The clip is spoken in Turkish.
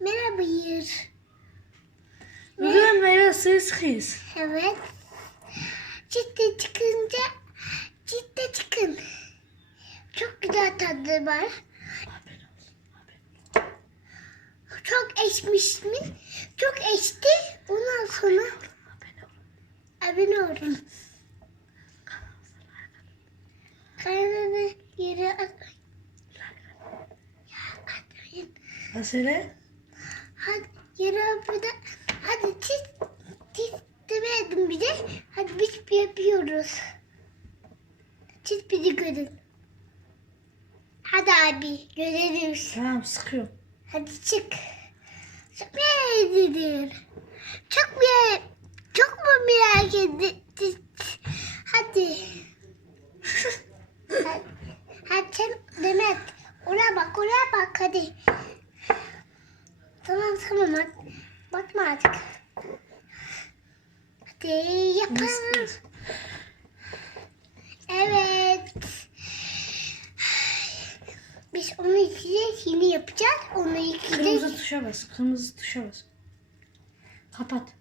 Merhaba Yır. Bugün meyve suyu sıkıyız. Evet. Ciddi çıkınca ciddi çıkın. Çok güzel tadı var. Çok eşmiş mi? Çok eşti. Ondan sonra abone olun. Kanalını yere at. Ya atmayın. Asere. Hadi yere abone. Hadi siz siz demedim bir de. Hadi biz bir yapıyoruz. Siz bizi görün. Hadi abi görelim. Tamam sıkıyorum. Hadi çık. Çok merak ediyorum. Çok merak, çok mu merak ediyorsun? Hadi. hadi. Hadi sen Demet. Oraya bak, oraya bak hadi. Tamam. Bakma artık. Hadi yapalım. Evet. Biz onu yiyeceğiz, yeni yapacağız. Onu yiyeceğiz. Kırmızı tuşa bas. Kırmızı tuşa bas. Kapat.